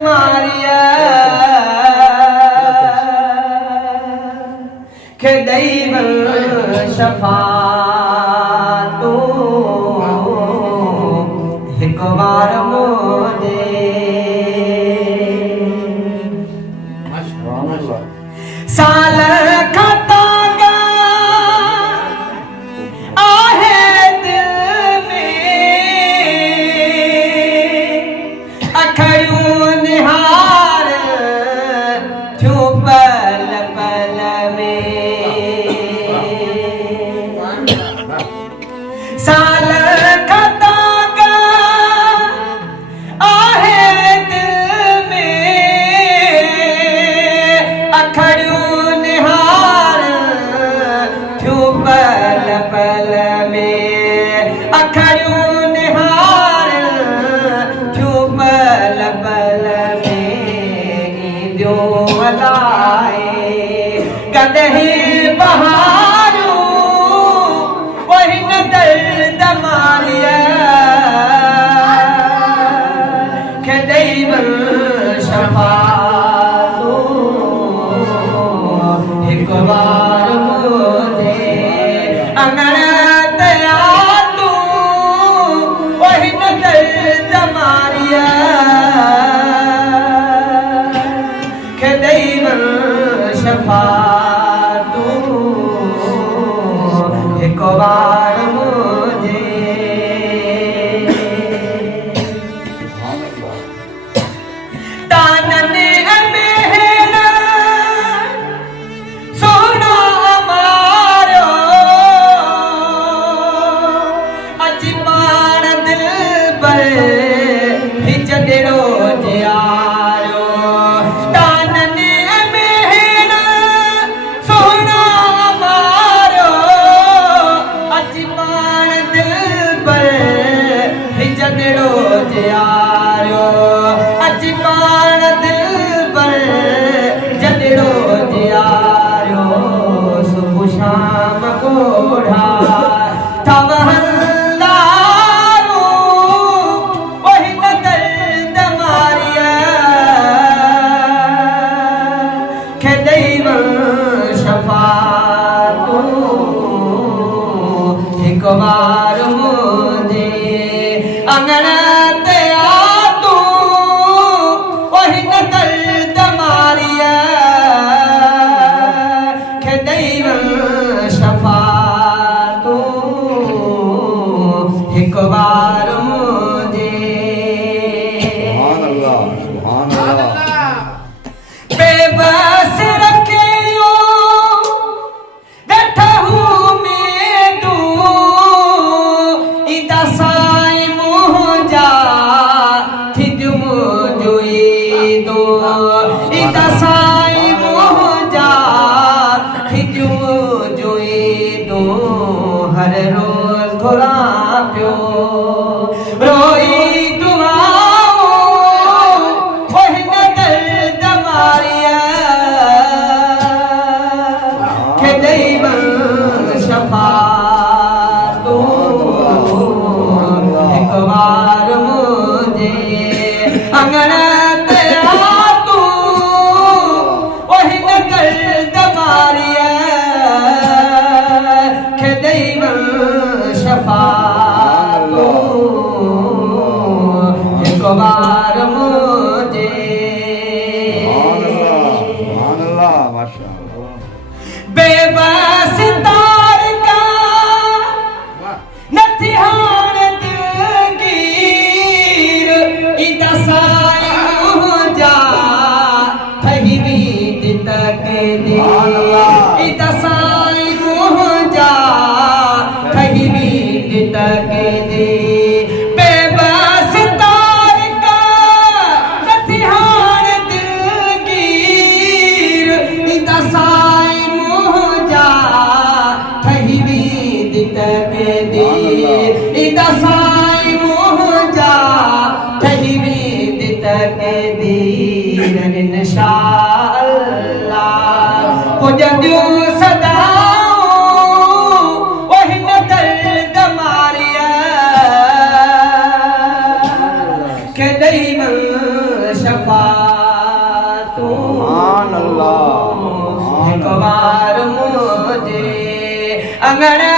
Maria che deivan shafaatu ek baar mujhe saal khataga aahe dil mein akhayun nihar thyu pal pal mein saal khataga aahe dil mein akhayun nihar thyu pal pal mein akhayun nihar thyu pal pal mein dyo alaye kadhi baharu wahi na dard mariya ke deivan shafaatu ek baar mujhe anganat aatu wahi na dard mariya ke deivan shafaatu ek baar mujhe तानन अमेहना सोना मारो अज पाण दिल पर हिजड़ो जियारो तानन अमेहना सोना मारो अज पाण दिल पर हिजड़ो जियारो अज पाण दिल पर जड़ो जियारो सुबह शाम कोढ़ा तब हल्लारो वही न दर्द मारिया के दeivan shafaatu ek baar mujhe anganat aatu wahi na dard mariya ke deivan shafaatu ek baar mujhe सुभान अल्लाह बेबस रखे यो बैठा हूँ मैं तू इदा साई मुझा थिजुम जुई दो इदा साई मुझा थिजुम जुई दो हर रोज घुरा प्यो रोई दुआओ वही न दर्द मारिया के deivan shafaatu ek baar mujhe anganat aatu wahi na dard mariya ke deivan shafaatu ek baar mujhe सुभान अल्लाह माशाअल्लाह बेबस तार का नथी हाण दिलगीर इदा साई मुझा ठही वीत तक दे इदा साई मुझा ठही वीत तक दे बेबस तार का नथी हाण दिलगीर इदा साई मुझा ठही वीत तक दे इदा साई मुझा ठही वीत तक दे इंशाअल्लाह पुजंदियूं सदाऊं वही न दर्द मारिया के deivan shafaatu मार मुझे अंगड़ा